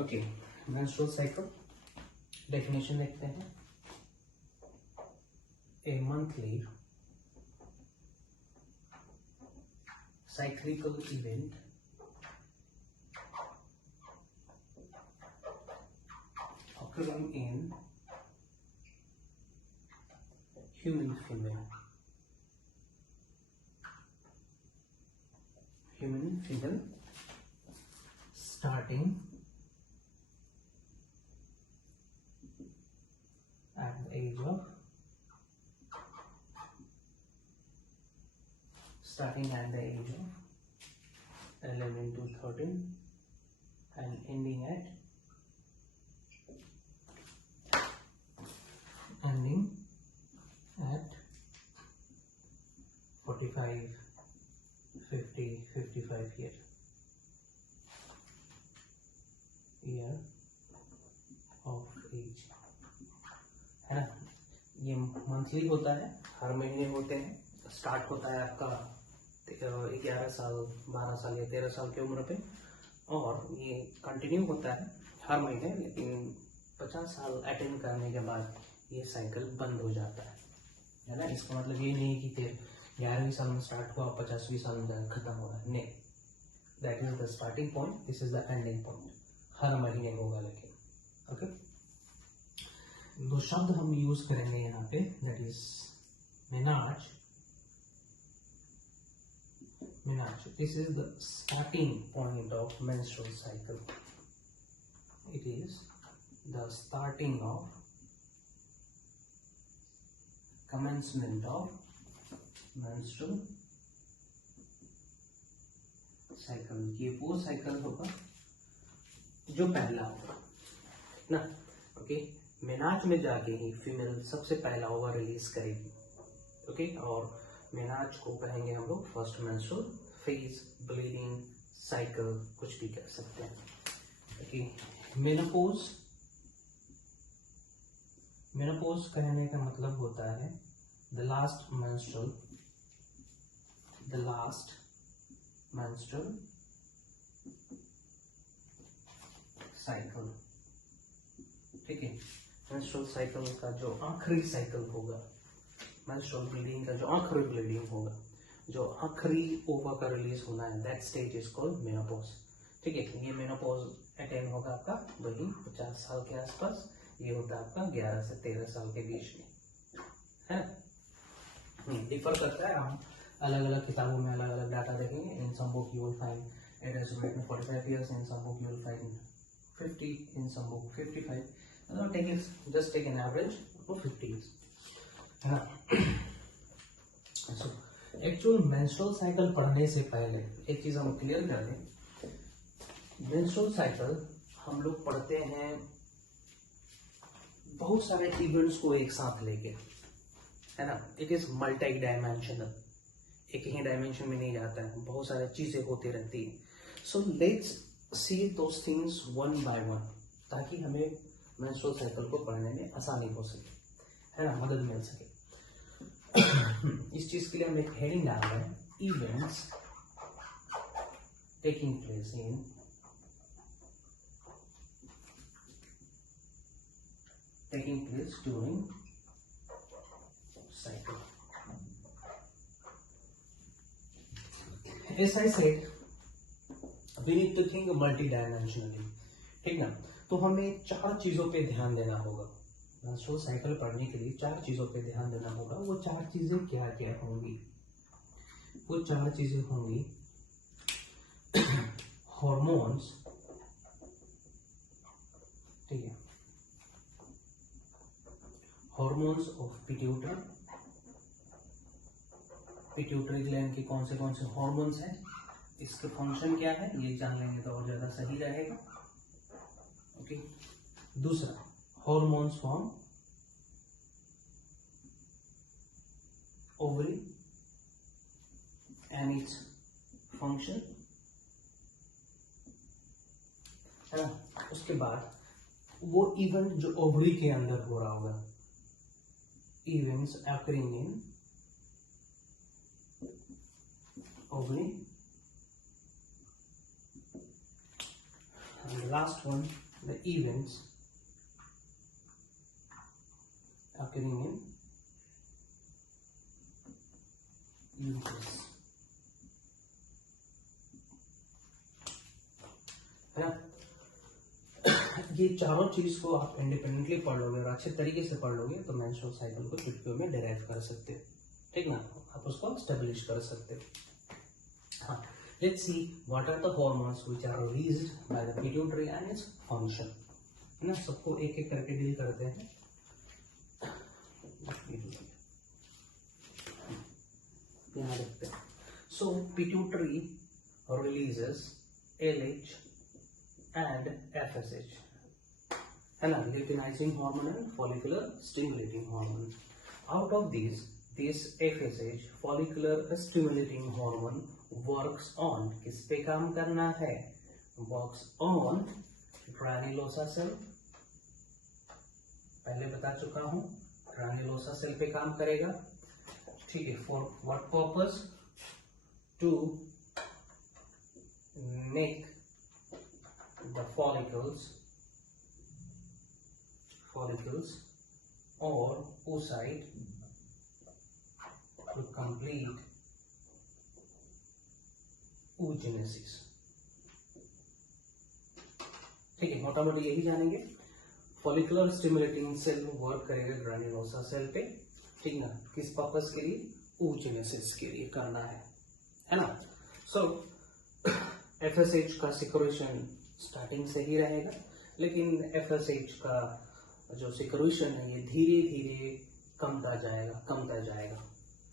Okay, menstrual cycle definition देखते हैं। ए monthly cyclical event occurring in human female starting at the age of 11 to 13 and ending at 45, 50, 55 year of age, है ना। ये monthly होता है, हर महीने होते हैं। स्टार्ट होता है आपका 11 साल, 12 साल या 13 साल की उम्र पे, और ये कंटिन्यू होता है हर महीने। लेकिन 50 साल अटेंड करने के बाद ये साइकिल बंद हो जाता है ना। इसका मतलब ये नहीं कि 11वीं साल में स्टार्ट हुआ, 50वीं साल में खत्म हो रहा है, नहीं। That is the starting point, this is the ending point. हर महीने होगा लेकिन, ओके। दो शब्द हम यूज करेंगे यहाँ पे, that is Menaz. This is the starting point of menstrual cycle. It is the starting of commencement of menstrual cycle. ये वो साइकिल होगा जो पहला होगा ना, ओके। मेनाज में जाके ही फीमेल सबसे पहला ओवर रिलीज करेगी, ओके। और मेनाज को कहेंगे हम लोग first menstrual phase, bleeding cycle, कुछ भी कह सकते हैं, ओके। मेनोपॉज कहने का मतलब होता है द लास्ट मेंस्ट्रुअल साइकिल, ठीक है। मेंस्ट्रुअल साइकिल का जो आखिरी साइकिल होगा, मेंस्ट्रुअल ब्लीडिंग का जो आखिरी ब्लीडिंग होगा, जो आखिरी ओवा का रिलीज होना है, that stage is called menopause, ठीक है। ये मेनोपॉज अटेन होगा आपका वही 50 साल के आसपास। ये होता है आपका 11 से 13 साल के बीच में, है। डिफर करता है, हम अलग अलग किताबों में अलग अलग डाटा देखेंगे। In some book you will find it is written 45 years, in some book you will find 50, in some book 55। Just take an average for 50 years, है ना। एक्चुअल मेंस्ट्रुअल साइकिल पढ़ने से पहले एक चीज हम क्लियर कर दें। मेंस्ट्रुअल साइकिल हम लोग पढ़ते हैं बहुत सारे इवेंट्स को एक साथ लेके, है ना। इट इज मल्टी डायमेंशनल, एक ही डायमेंशन में नहीं जाता है, बहुत सारी चीजें होती रहती है। So let's see those things one by one, ताकि हमें मेंस्ट्रुअल साइकिल को पढ़ने में आसानी हो सके, है ना, मदद मिल सके। इस चीज के लिए हम एक हेडिंग डाल रहे हैं, events taking place during cycle. As I said, we need to think multi-dimensionally, ठीक ना। तो हमें 4 चीजों पे ध्यान देना होगा। मेंस्ट्रुअल साइकिल पढ़ने के लिए 4 चीजों पे ध्यान देना होगा। वो 4 चीजें क्या क्या होंगी? वो 4 चीजें होंगी हार्मोन्स, ठीक है, हार्मोन्स ऑफ पिट्यूटरी ग्लैंड के कौन से हार्मोन्स हैं, इसके फंक्शन क्या है, ये जान लेंगे तो और ज्यादा सही रहेगा, ओके। दूसरा, hormones from ovary and its function, है ना। उसके बाद वो इवेंट जो ओवरी के अंदर हो रहा होगा, events occurring in ovary, and the last one the events occurring in uterus, है ना। ये चारों चीज को आप इंडिपेंडेंटली पढ़ लोगे और अच्छे तरीके से पढ़ लोगे तो मेंस्ट्रुअल साइकिल को चुटकियों में डिराइव कर सकते हो, ठीक ना, आप उसको स्टेब्लिश कर सकते हो। हाँ, let's see what are the hormones which are released by the pituitary and its function, है ना। सबको एक एक करके डील करते हैं। यहाँ देखते हैं। So pituitary releases LH and FSH, है ना, luteinizing hormone and follicular stimulating hormone. Out of these, this FSH, follicular stimulating hormone, works on, किस पे काम करना है, works on granulosa cell, पहले बता चुका हूं, granulosa cell पे काम करेगा, ठीक है। For what purpose? To make the follicles or oocyte to complete oogenesis, ठीक है। मोटा मोटी यही जानेंगे। फॉलिकुलर स्टिमुलेटिंग सेल वर्क करेगा ग्रानुलोसा सेल पे, ठीक ना, किस पर्पस के लिए, oogenesis के लिए करना है ना। सो FSH का सिक्रेशन स्टार्टिंग से ही रहेगा, लेकिन FSH का जो सिक्रेशन है ये धीरे धीरे कमता जाएगा,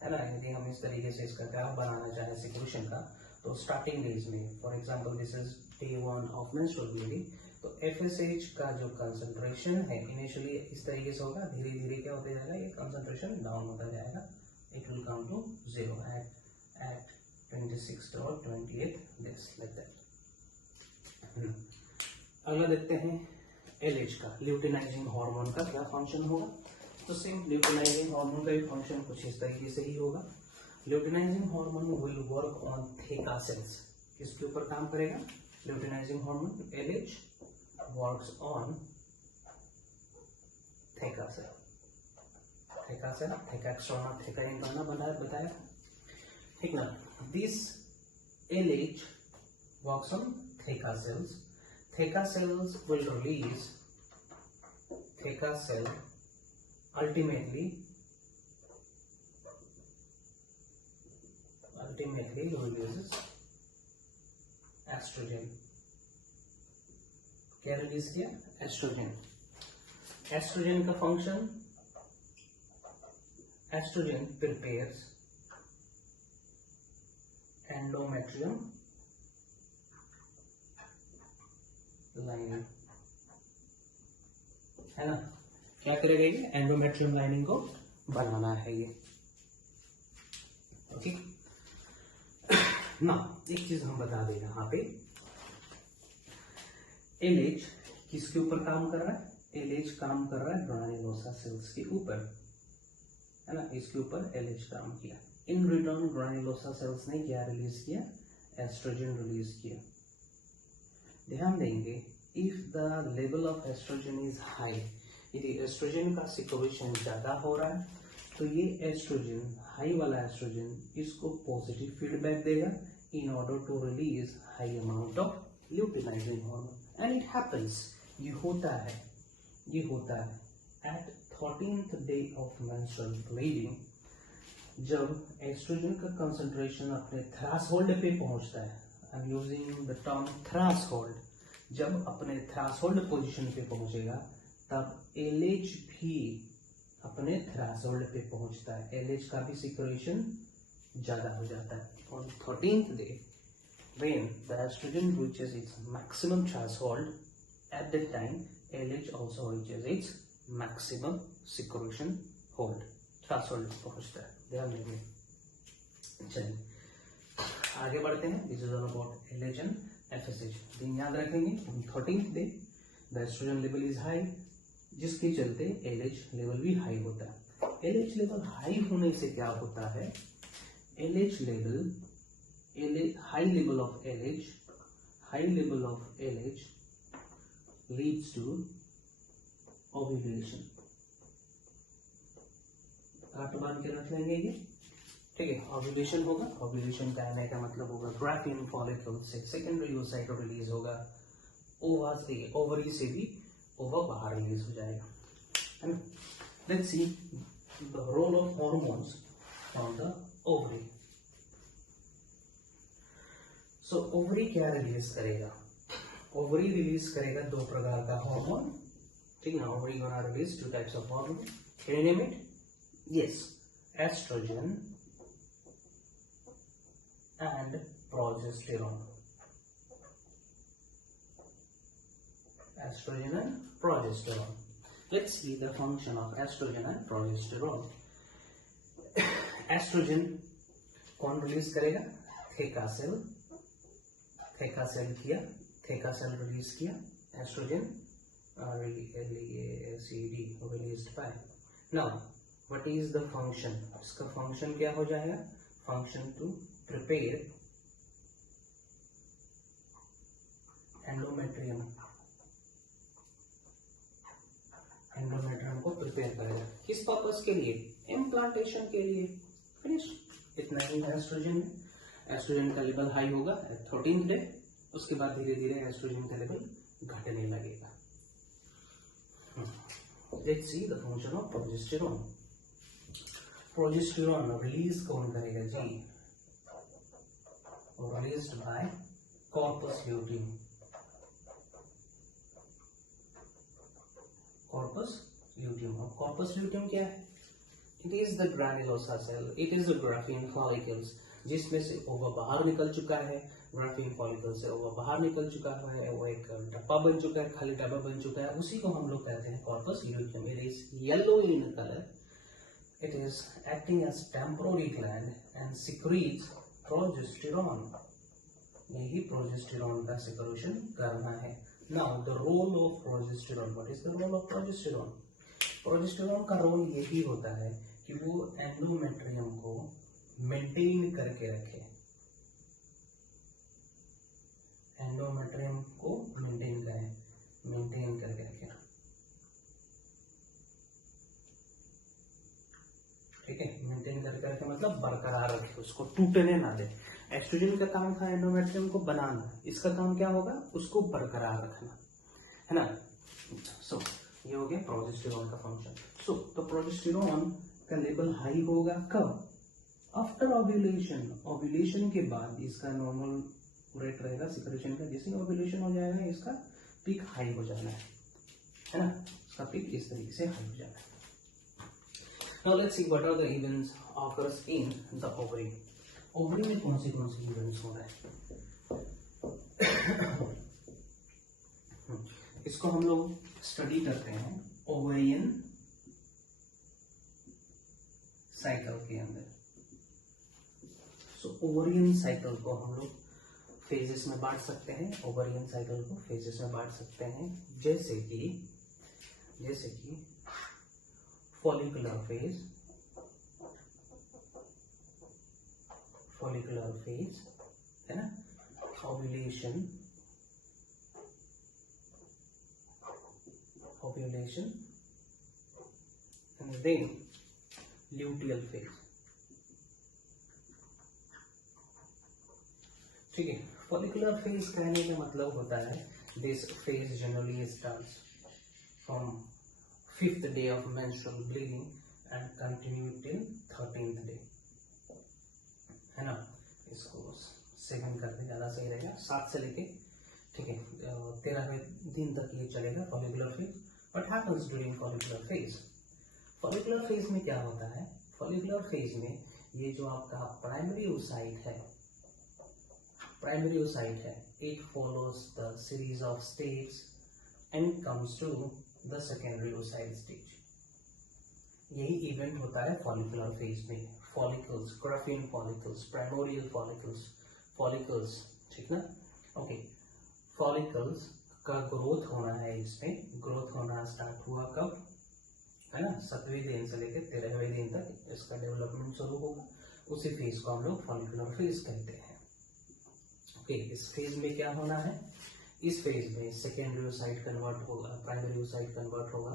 है ना। यदि हम इस तरीके से इसका ग्राफ बनाना चाहे सिक्रेशन का, तो स्टार्टिंग डेज में, for example this is day 1 of menstrual bleeding, तो FSH का जो कंसंट्रेशन है इनिशियली इस तरीके से होगा, धीरे धीरे क्या होता जाएगा, ये कंसंट्रेशन डाउन होता जाएगा, it will come to 0 at 26th or 28th days like that। अगला देखते हैं LH का, ल्यूटिनाइजिंग हार्मोन का क्या फंक्शन होगा। तो सेम ल्यूटिनाइजिंग हार्मोन का भी फंक्शन कुछ इस तरीके से ही होगा। Luteinizing hormone will work on theca cells, किसके ऊपर काम करेगा, luteinizing hormone LH works on theca cell, theca extra theca interna बताया, ठीक ना। This LH works on theca cells. Theca cells will release, theca cell ultimately releases estrogen। क्या release किया, estrogen. Estrogen का function, estrogen prepares endometrium lining, है ना। क्या करेगा ये, एंडोमेट्रियम लाइनिंग को बनाना है ये, ओके ना। एक चीज हम बता दें यहाँ पे, LH किसके ऊपर काम कर रहा है, LH काम कर रहा है ग्रानुलोसा सेल्स के ऊपर, है ना, इसके ऊपर LH काम किया। इन रिटर्न ग्रानुलोसा सेल्स ने क्या रिलीज किया, एस्ट्रोजन रिलीज किया। ध्यान देंगे, if the level of estrogen is high, यदि एस्ट्रोजन का सिक्रेशन ज्यादा हो रहा है तो ये एस्ट्रोजन, हाई वाला एस्ट्रोजन, इसको पॉजिटिव फीडबैक देगा in order to release high amount of luteinizing hormone. And it happens, ये होता है at 13th day of menstrual bleeding, जब एस्ट्रोजन का कंसंट्रेशन अपने थ्रेशोल्ड पे पहुंचता है, I am using the term threshold, जब अपने थ्रेशोल्ड पोजीशन पे पहुंचेगा तब LH भी अपने थ्रेशोल्ड पे पहुंचता है, LH का भी सिक्रेशन ज्यादा हो जाता है। On 13th day when the estrogen reaches its maximum threshold, at that time LH also reaches its maximum secretion hold, threshold पहुंचता है, ध्यान देंगे। चलिए आगे बढ़ते हैं। This is all about LH and FSH। दिन याद रखेंगे, 13th day the estrogen level is high, जिसके चलते LH लेवल भी हाई होता है। LH लेवल हाई होने से क्या होता है, LH level, high level of LH leads to ovulation. काट बांध के रख लेंगे ये, ठीक है। ओव्यूलेशन होगा, ओव्यूलेशन का आने का मतलब होगा ग्राफियन फॉलिकल से सेकेंडरी oocyte रिलीज होगा, ओवा से, ओवरी से भी ओवा बाहर रिलीज हो जाएगा, है ना। Let's see the role of hormones on the ovary. So ovary क्या रिलीज करेगा? ओवरी रिलीज करेगा दो प्रकार का हार्मोन, ठीक है ना। Ovary gonna release two types of hormone, can you name it? Yes, estrogen and progesterone. Estrogen and progesterone. Let's see the function of estrogen and progesterone. Estrogen कौन release करेगा? Theca cell, theca cell किया, theca cell release किया, estrogen released by. Now what is the function? इसका function क्या हो जाएगा? Function to prepare endometrium, endometrium को prepare करेगा किस पर्पस के लिए? इम्प्लांटेशन के लिए। फिनिश, इतना ही है एस्ट्रोजन में। एस्ट्रोजन का लेवल हाई होगा 13th डे, उसके बाद धीरे धीरे एस्ट्रोजन का लेवल घटने लगेगा। Let's see the function of progesterone. Progesterone release कौन करेगा जी? Released by corpus luteum. Corpus luteum. अब corpus luteum क्या है? It is the granulosa cell. It is the graphene follicles, जिसमें से ओवा बाहर निकल चुका है। ग्राफीन फॉलिकल से ओवा बाहर निकल चुका है, वो एक डब्बा बन चुका है, खाली डब्बा बन चुका है, उसी को हम लोग कहते हैं corpus luteum. It is yellow in color. It is acting as temporary gland and secretes progesterone. यही प्रोजेस्टेरोन का सिक्रेशन करना है। Now the role of progesterone, what is the role of progesterone? Progesterone का रोल यही होता है कि वो एंडोमेट्रियम को मेंटेन करके रखे, एंडोमेट्रियम को मेंटेन करें, मेंटेन करके रखे, ठीक है। मेंटेन करके रखे मतलब बरकरार रखे, उसको टूटने ना दे। एस्ट्रोजन का काम था एंडोमेट्रियम को बनाना, इसका काम क्या होगा? उसको बरकरार रखना, है ना। सो ये हो गया प्रोजेस्टेरोन का फंक्शन। सो तो प्रोजेस्टेरोन का लेवल हाई होगा कब? After ovulation. ओव्यूलेशन के बाद इसका नॉर्मल रेट रहेगा सिक्रेशन का, जैसे ओव्यूलेशन हो जाएगा इसका पीक हाई हो जाना है ना। इसका पीक इस तरीके से हाई हो जाना है। Now let's see what are the events occurs in the ovary. Ovary में कौन से इवेंट्स हो रहे हैं? इसको हम लोग स्टडी करते हैं ओवेरियन साइकिल के अंदर। सो ओवेरियन साइकिल को हम लोग फेजेस में बांट सकते हैं। ओवेरियन साइकिल को फेजेस में बांट सकते हैं, जैसे कि follicular phase, है ना, ovulation and then luteal phase, ठीक है। follicular phase कहने का मतलब होता है this phase generally starts from 5th day of menstrual bleeding and continue till 13th day, है ना। इसको 7 करते ज्यादा सही रहेगा, 7 से लेके, ठीक है, 13वें दिन तक ये चलेगा follicular phase. What happens during follicular phase? Follicular phase में क्या होता है? फॉलिकुलर फेज में ये जो आपका प्राइमरी oocyte है, it follows the series of stage and comes to the secondary oocyte stage. यही इवेंट होता है फॉलिकुलर फेज में। Follicles, Graafian follicles, primordial follicles, ठीक ना। ओके, फॉलिकल्स का ग्रोथ होना है, इसमें ग्रोथ होना स्टार्ट हुआ कब, है ना, 7वें दिन से लेकर 13वें दिन तक इसका डेवलपमेंट शुरू होगा। उसी फेज को हम लोग फॉलिकुलर फेज कहते हैं। ओके, इस फेज में क्या होना है? इस फेज में सेकेंडरी oocyte कन्वर्ट होगा, प्राइमरी oocyte कन्वर्ट होगा,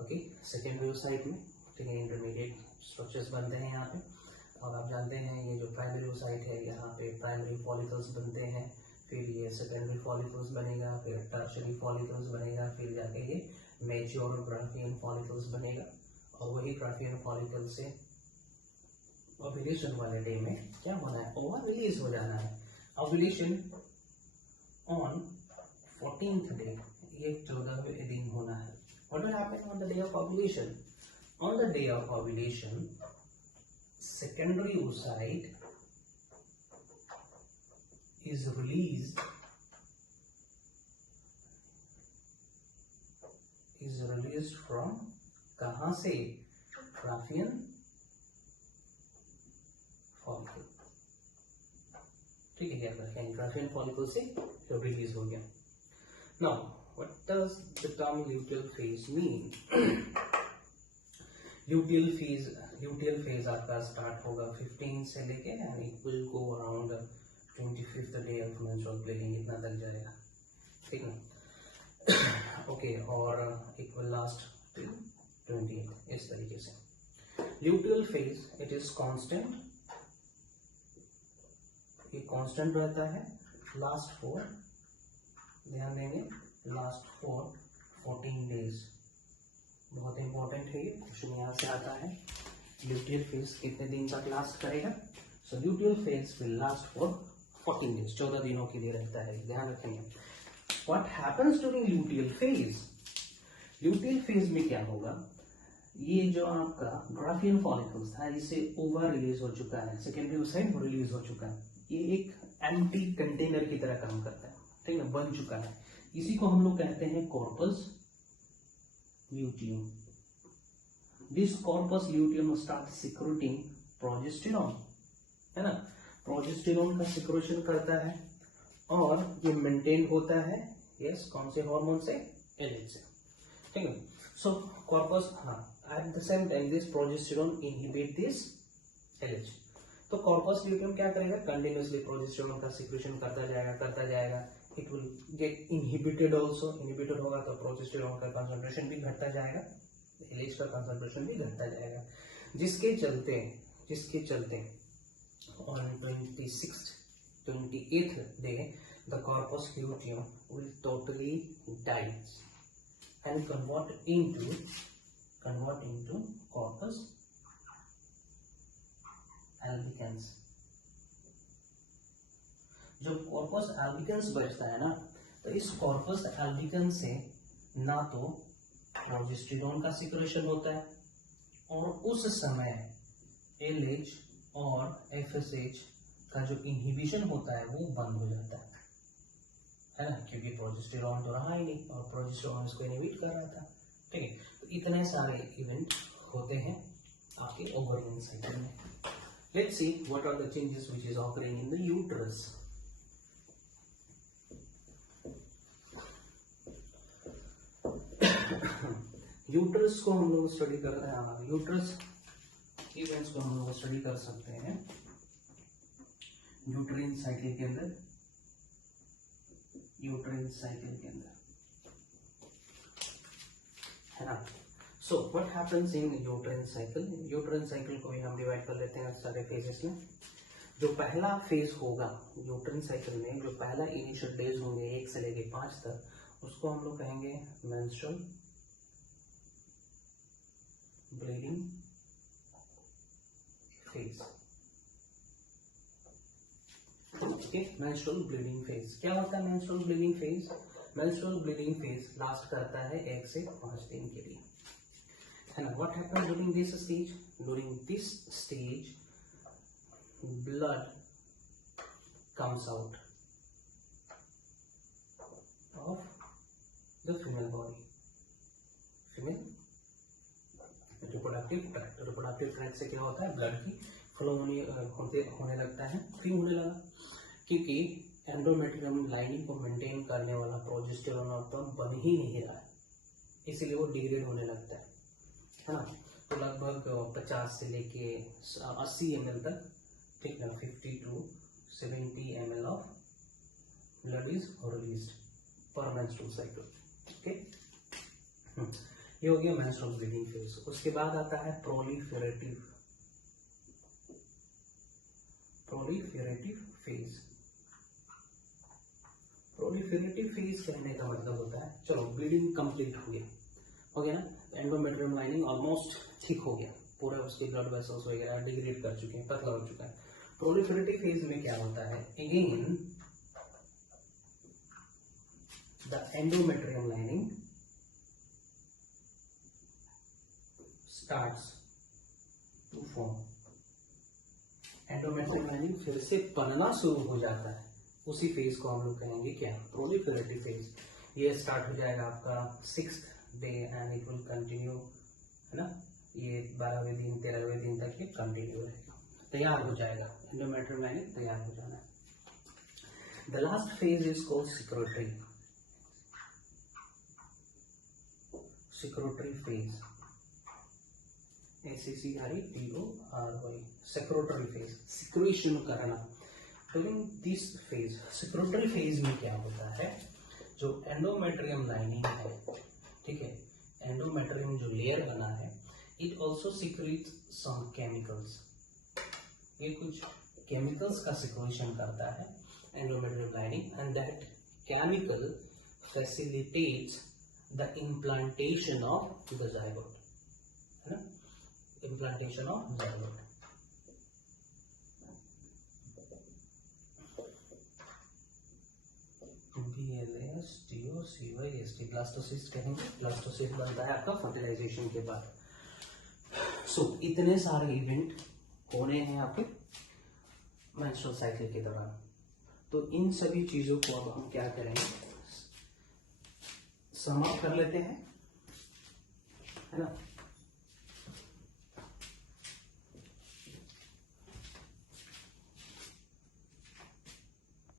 ओके, सेकेंडरी oocyte में, ठीक है, इंटरमीडिएट स्ट्रक्चर्स बनते हैं यहाँ पे। और आप जानते हैं ये जो प्राइमरी oocyte है यहाँ पे प्राइमरी फॉलिकल्स बनते हैं, फिर ये सेकेंडरी फॉलिकल्स बनेगा, फिर टर्शियरी फॉलिकल्स बनेगा, फिर जाके ये मैच्योर ग्राफियन फॉलिकल्स बनेगा। और वही ग्राफियन फॉलिकल से ओव्यूलेशन वाले डे में क्या होना है, ओवर रिलीज हो जाना है। ओव्यूलेशन ऑन 14th डे, ये 14वें दिन होना है। What will happen on the day of ovulation? On the day of ovulation, secondary oocyte is released from कहाँ से? ग्राफियन फॉलिकल, ठीक है, क्या करते हैं, ग्राफियन फॉलिकल से रिलीज हो गया। Now what does the term luteal phase mean? luteal phase आपका स्टार्ट होगा 15 से लेके and it will go around 25th day of menstrual bleeding, इतना तक जाएगा, ठीक है, ओके, और इट विल लास्ट टिल 28, इस तरीके से। luteal phase it is constant, ये कांस्टेंट रहता है, लास्ट फॉर, ध्यान देंगे, लास्ट फॉर 14 डेज, बहुत इंपॉर्टेंट है ये क्वेश्चन, यहाँ से आता है। ल्यूटियल फेज कितने दिन तक लास्ट करेगा? So luteal phase will last for 14 days, 14 दिनों के लिए रहता है, ध्यान रखेंगे। What happens during luteal phase? Luteal phase में क्या होगा, ये जो आपका ग्राफियन फॉलिकल्स था इसे ओवर रिलीज हो चुका है, सेकेंडरी oocyte रिलीज हो चुका है, ये एक एम्प्टी कंटेनर की तरह काम करता है, ठीक है, बन चुका है। इसी को हम लोग कहते हैं corpus luteum. This corpus luteum start secreting progesterone, है ना, प्रोजेस्टेरॉन का सिक्रेशन करता है और ये मेंटेन होता है, यस, कौन से हार्मोन से? एलएच से, ठीक है। सो कॉर्पस, हाँ, at the same time this progesterone inhibit this LH. तो कॉर्पस ल्यूटियम क्या करेगा? कंटिन्यूअसली प्रोजेस्टेरॉन का सिक्रेशन करता जाएगा, it will get inhibited also, inhibited होगा तो प्रोजेस्टेरॉन का कंसंट्रेशन भी घटता जाएगा, एलएच का कंसंट्रेशन भी घटता जाएगा, जिसके चलते on 28th day the corpus luteum will totally die and convert into corpus albicans। जब कॉर्पस एल्बिकन्स बचता है ना, तो इस कॉर्पस एल्बिकन से ना तो प्रोजेस्टेरॉन का सिक्रेशन होता है और उस समय एलएच और एफएसएच का जो इनहिबिशन होता है वो बंद हो जाता है ना, क्योंकि प्रोजेस्टेरॉन तो रहा ही नहीं और प्रोजेस्टेरॉन इसको इनहिबिट कर रहा था, ठीक है। तो इतने सारे इवेंट होते हैं आपके ओवरियन साइकिल में। Let's see what are the changes which is occurring in the uterus. Uterus को हम लोग स्टडी कर रहे हैं, यूट्रस इवेंट्स को हम लोग स्टडी कर सकते हैं यूट्राइन साइकिल के अंदर, है ना। So what happens in uterine cycle को भी हम डिवाइड कर लेते हैं सारे फेजेस में। जो पहला फेज होगा यूट्राइन साइकिल में, जो पहला इनिशियल डेज होंगे 1 से लेके 5 तक, उसको हम लोग कहेंगे menstrual bleeding phase, okay. Menstrual bleeding phase क्या होता है? मेंस्ट्रुअल ब्लीडिंग फेज लास्ट करता है 1 से 5 दिन के लिए, है ना। What happens during this stage? During this stage blood comes out of the female body, female reproductive tract से क्या होता है? ब्लड की फ्लो होने लगता है। क्यों होने लगा? क्योंकि एंडोमेट्रियम लाइनिंग को मेंटेन करने वाला प्रोजेस्टेरॉन और बन ही नहीं रहा है, इसीलिए वो डिग्रेड होने लगता है ना। तो लगभग 50 से लेके 80 ml तक, ठीक है, 50 to 70 ml of blood is released, पर मेंस्ट्रुअल साइकिल। ओके, ये हो गया मेंस्ट्रुअल ब्लीडिंग फेज। उसके बाद आता है प्रोलिफेरेटिव फेज। प्रोलिफेरेटिव फेज कहने का मतलब होता है, चलो ब्लीडिंग कंप्लीट हो गया ना, एंडोमेट्रियम लाइनिंग ऑलमोस्ट थिक हो गया, पूरा उसके ब्लड वेसल्स वगैरह डिग्रेड कर चुके हैं, पतला हो चुका है। प्रोलिफेरेटिव फेज में क्या होता है, again the endometrium lining starts to form. Endometrium lining फिर से बनना शुरू हो जाता है, उसी फेज को हम लोग कहेंगे क्या, प्रोलिफेरेटिव फेज। ये स्टार्ट हो जाएगा आपका 6th day and it will continue, है ना, ये 12वें दिन 13वें दिन तक ये कंटिन्यू रहेगा, तैयार हो जाएगा, एंडोमेट्रियम लाइनिंग तैयार हो जाना है। The last phase is called secretory phase, SECRETORY, secretory phase, secretion करना। During this phase, secretory phase में क्या होता है, जो एंडोमेट्रियम लाइनिंग है, ठीक है, एंडोमेट्रियम जो लेयर बना है, it also secretes some chemicals, ये कुछ केमिकल्स का सिक्रेशन करता है endometrium lining, and that chemical facilitates the implantation of the zygote, है ना, implantation of zygote. BLASTOCYST, blastocyst कहेंगे, ब्लास्टोसिस्ट बनता है आपका फर्टिलाइजेशन के बाद। सो इतने सारे इवेंट होने हैं आपके मेंस्ट्रुअल साइकिल के दौरान। तो इन सभी चीजों को अब हम क्या करेंगे, समाप्त कर लेते हैं, है ना।